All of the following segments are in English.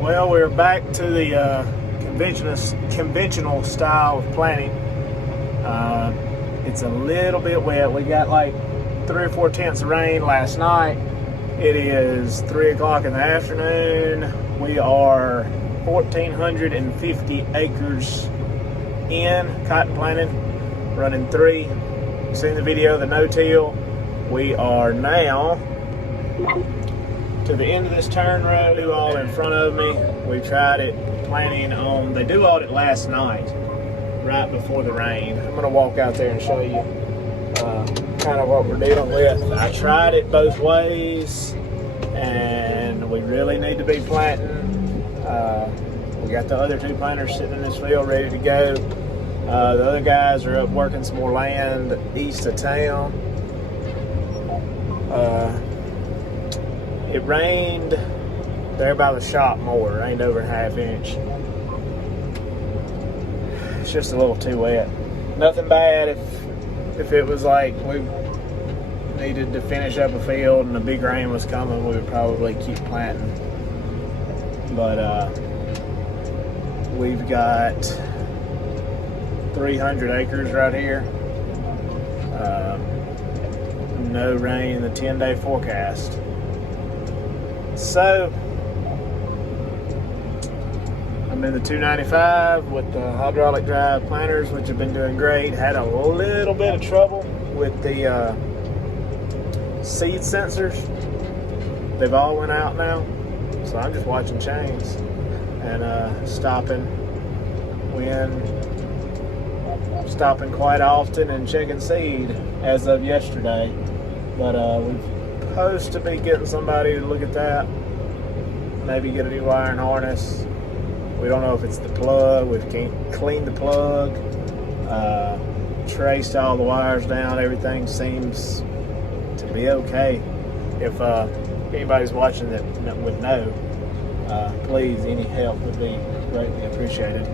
Well, we're back to the conventional style of planting. It's a little bit wet. We got like 3 or 4 tenths of rain last night. It is 3 o'clock in the afternoon. We are 1,450 acres in cotton planting, running 3. You've seen the video, the no-till. We are now to the end of this turn row. Do-all in front of me. We tried it planting on, they do-alled it last night, right before the rain. I'm gonna walk out there and show you kind of what we're dealing with. I tried it both ways, and we really need to be planting. We got the other 2 planters sitting in this field ready to go. The other guys are up working some more land east of town. It rained there by the shop more. It rained over a ½ inch. It's just a little too wet. Nothing bad if it was like we needed to finish up a field and a big rain was coming, we would probably keep planting. But we've got 300 acres right here. No rain in the 10-day forecast. So I'm in the 295 with the hydraulic drive planters, which have been doing great. Had a little bit of trouble with the seed sensors. They've all went out now, so I'm just watching chains and stopping quite often and checking seed as of yesterday. But we're supposed to be getting somebody to look at that, maybe get a new wiring harness. We don't know if it's the plug. We've cleaned the plug, traced all the wires down. Everything seems to be okay. If anybody's watching that would know, please, any help would be greatly appreciated.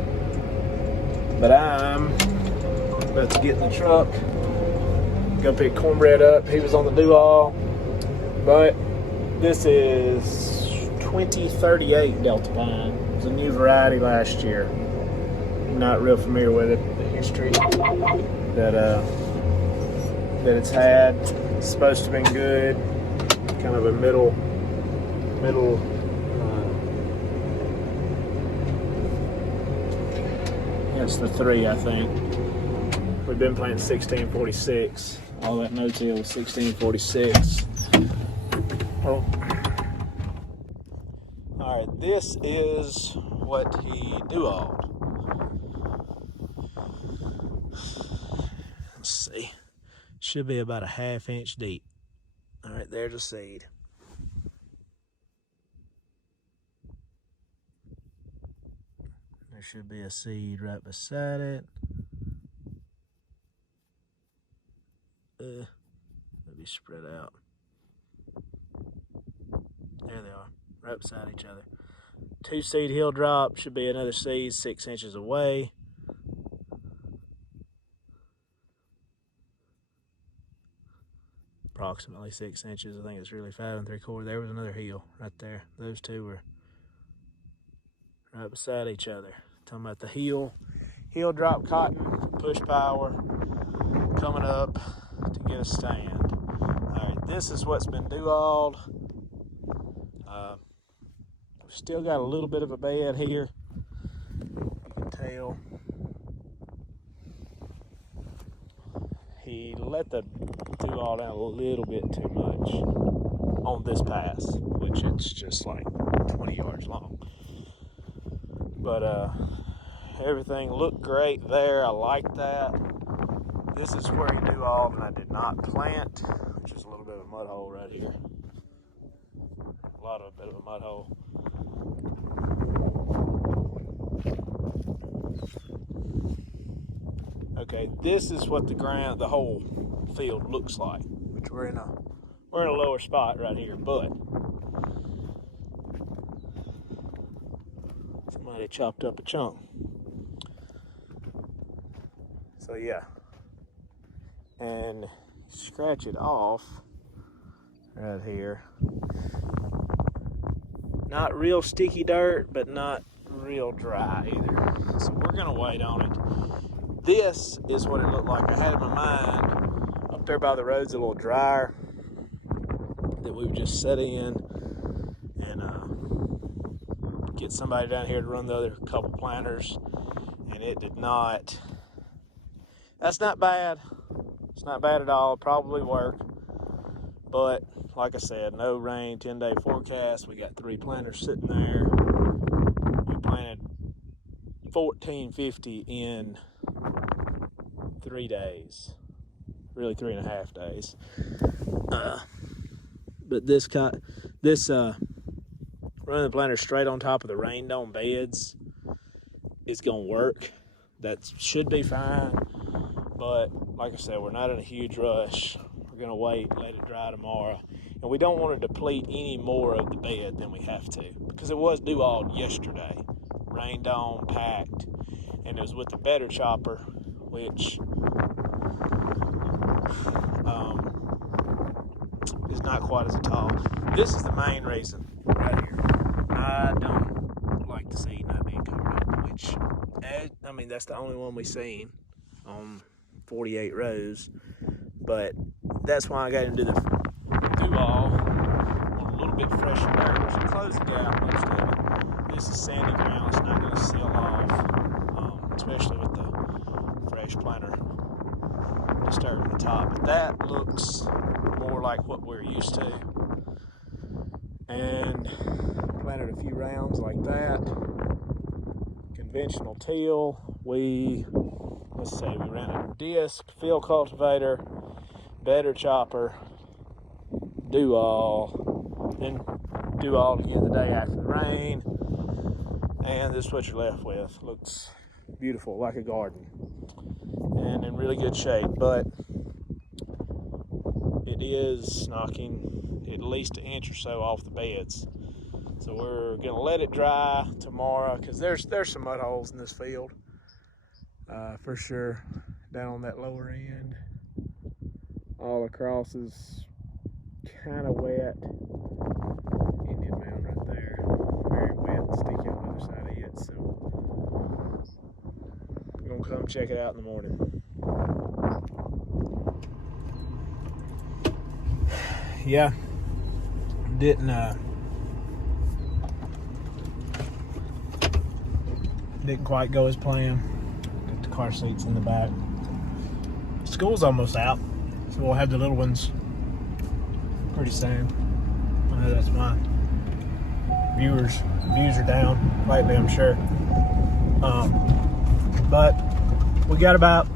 But I'm about to get in the truck, go pick Cornbread up. He was on the do-all, but this is 2038 Delta Pine. It was a new variety last year. I'm not real familiar with it, the history that it's had. It's supposed to have been good, kind of a middle. That's the 3, I think. We've been planting 1646. All that no-till was 1646. Oh. All right, this is what he do-alled. Let's see. Should be about a ½ inch deep. All right, there's a seed. There should be a seed right beside it. Maybe spread out. There they are, right beside each other. 2 seed hill drop, should be another seed 6 inches away. Approximately 6 inches. I think it's really 5 3/4. There was another hill right there. Those 2 were right beside each other. Talking about the hill drop cotton, push power, coming up to get a stand. All right, this is what's been do-alled. Still got a little bit of a bed here. You can tell. He let the do-all down a little bit too much on this pass, which it's just like 20 yards long. But everything looked great there. I like that. This is where he do-all and I did not plant, which is a little bit of a mud hole right here. A bit of a mud hole. Okay, this is what the whole field looks like, which we're in a lower spot right here, but somebody chopped up a chunk. So yeah, and scratch it off right here. Not real sticky dirt, but not real dry either. So we're gonna wait on it. This is what it looked like. I had in my mind, up there by the road's a little dryer that we would just set in and get somebody down here to run the other couple planters, and it did not. That's not bad. It's not bad at all. It'll probably work. But like I said, no rain, 10-day forecast. We got 3 planters sitting there. We planted 1450 in 3 days, really 3.5 days. But this running the planter straight on top of the rain dome beds is gonna work. That should be fine. But like I said, we're not in a huge rush. We're gonna wait, let it dry tomorrow. And we don't want to deplete any more of the bed than we have to, because it was do-all yesterday. Rain dome, packed, and it was with the better chopper, which is not quite as tall. This is the main reason right here. I don't like the seed not being covered up, which, I mean, that's the only one we've seen on 48 rows. But that's why I got him to do the do-all on a little bit fresher dirt, which will close the gap most of it. This is sandy ground, it's not going to seal off, especially with the fresh planter disturbing the top. But that looks more like what we're used to. And planted a few rounds like that. Conventional till. We ran a disc, field cultivator, better chopper, do-all, then do-all again the day after the rain, and this is what you're left with. Looks beautiful, like a garden, and in really good shape, but it is knocking at least an inch or so off the beds. So we're gonna let it dry tomorrow, because there's some mud holes in this field, for sure, down on that lower end. All across is kind of wet. Indian mound right there, very wet and sticky on the other side of it. So we're gonna come check it out in the morning. Yeah, didn't quite go as planned. Got the car seats in the back. School's almost out, so we'll have the little ones pretty soon. I know that's my views are down lately, I'm sure. But we got about,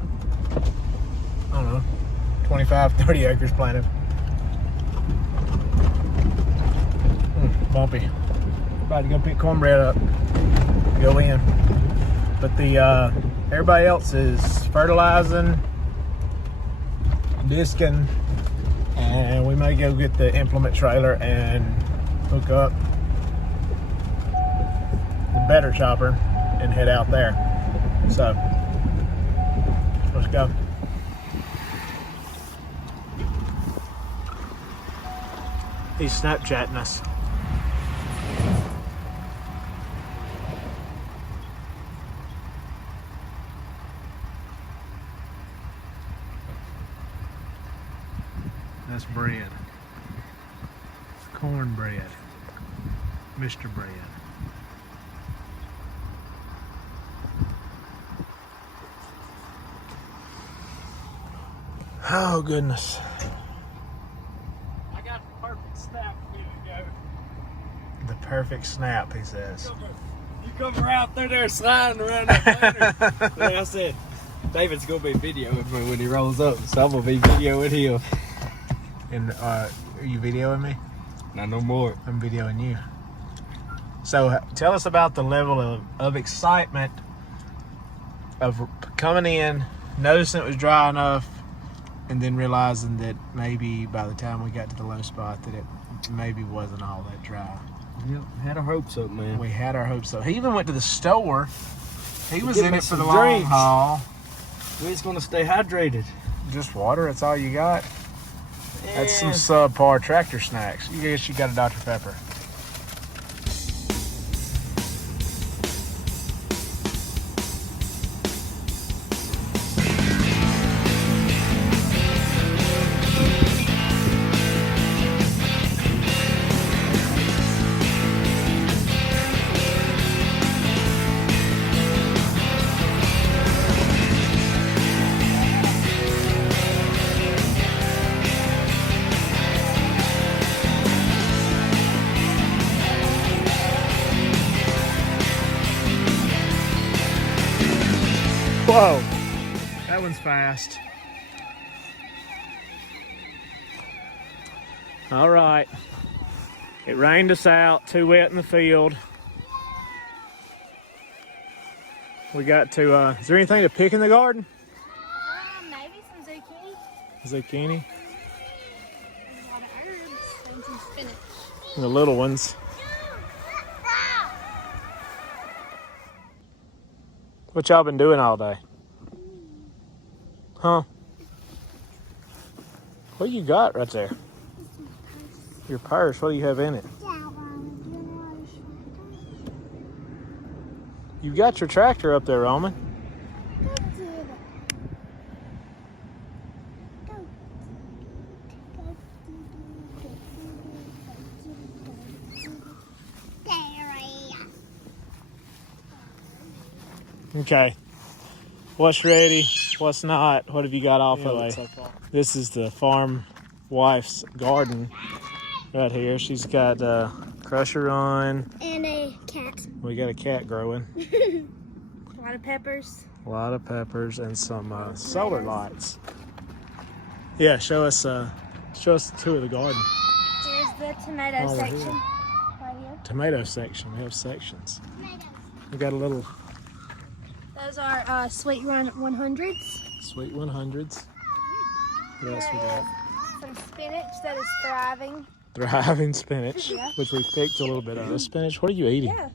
I don't know, 25-30 acres planted. Bumpy. About to go pick cornbread up, go in. But the everybody else is fertilizing, discing, and we may go get the implement trailer and hook up the better chopper and head out there. So let's go. He's Snapchatting us. That's bread. Cornbread. Mr. Bread. Oh, goodness. I got the perfect snap. Here you go. The perfect snap, he says. You come around through there sliding around that corner. Like I said, David's going to be videoing me when he rolls up, so I'm going to be videoing him. And are you videoing me? Not no more. I'm videoing you. So tell us about the level of excitement of coming in, noticing it was dry enough, and then realizing that maybe by the time we got to the low spot that it maybe wasn't all that dry. Yep, had our hopes up, man. We had our hopes up. He even went to the store. He was get in me it for some the long drinks. haul. We're just going to stay hydrated. Just water, that's all you got? That's some subpar tractor snacks. You guess you got a Dr. Pepper. Whoa, that one's fast. All right, it rained us out, too wet in the field. We got to, is there anything to pick in the garden? Maybe some zucchini. Zucchini? A lot of herbs and some spinach. And the little ones. What y'all been doing all day? Huh? What you got right there? Your purse, what do you have in it? You got your tractor up there, Roman. Okay. What's ready? What's not? What have you got off of it? This is the farm wife's garden right here. She's got a crusher on. And a cat. We got a cat growing. A lot of peppers. A lot of peppers and some solar lights. Yeah, show us the tour of the garden. Here's the tomato Oh, section. here. Right here. Tomato section. We have sections. We got a little Those are Sweet Run 100s. Sweet 100s. What else we got? Some spinach that is thriving. Thriving spinach, Yeah. which we picked a little bit of. Spinach, what are you eating? Yeah.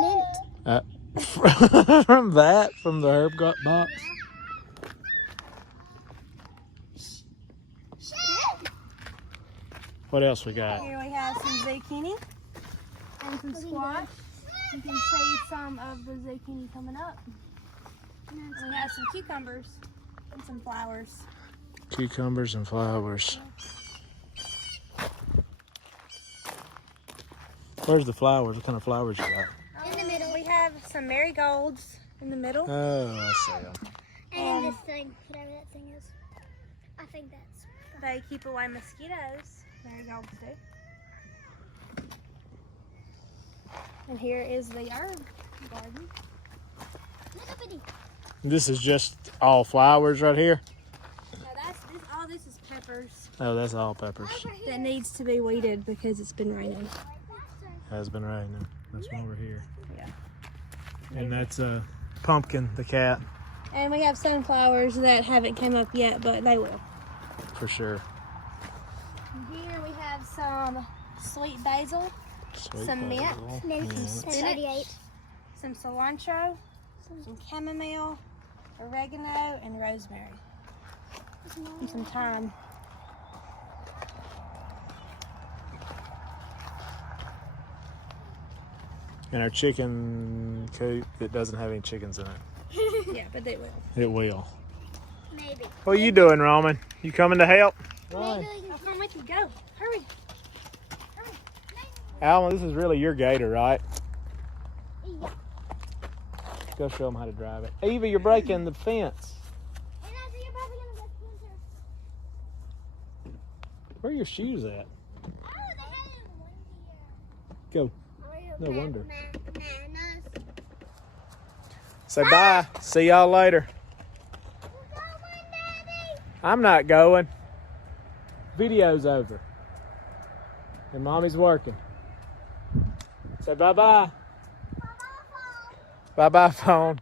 Mint. From the herb box. What else we got? Here we have some zucchini and some squash. You can see some of the zucchini coming up. And we have some cucumbers and some flowers. Cucumbers and flowers. Where's the flowers? What kind of flowers you got? In the middle, we have some marigolds in the middle. Oh, I see them. And then this thing, whatever that thing is. I think that's... They keep away mosquitoes. Marigolds do. And here is the herb garden. Little bitty. This is just all flowers right here? Now all this is peppers Oh, that's all peppers. that needs to be weeded because it's been raining. Has been raining. This one over here. Yeah. And that's Pumpkin, the cat, And we have sunflowers that haven't come up yet, but they will. for sure. Here we have some sweet basil, Sweet Some mint. basil. Mint. Mint. That's already ate. some cilantro, some chamomile, oregano, and rosemary. And some thyme. And our chicken coop that doesn't have any chickens in it. Yeah, but they will. It will. Maybe. What are you doing, Roman? You coming to help? Maybe. I'll come with you. Go. Hurry. Alma, this is really your gator, right? Yeah. Go show them how to drive it. Eva, you're breaking the fence. And I see you're probably gonna go closer. Where are your shoes at? Oh, they had it in one Go. year. No wonder. Bananas. Say bye. See y'all later. We're going, Daddy. I'm not going. Video's over. And Mommy's working. Say bye-bye. Bye-bye, phone. Bye-bye, phone.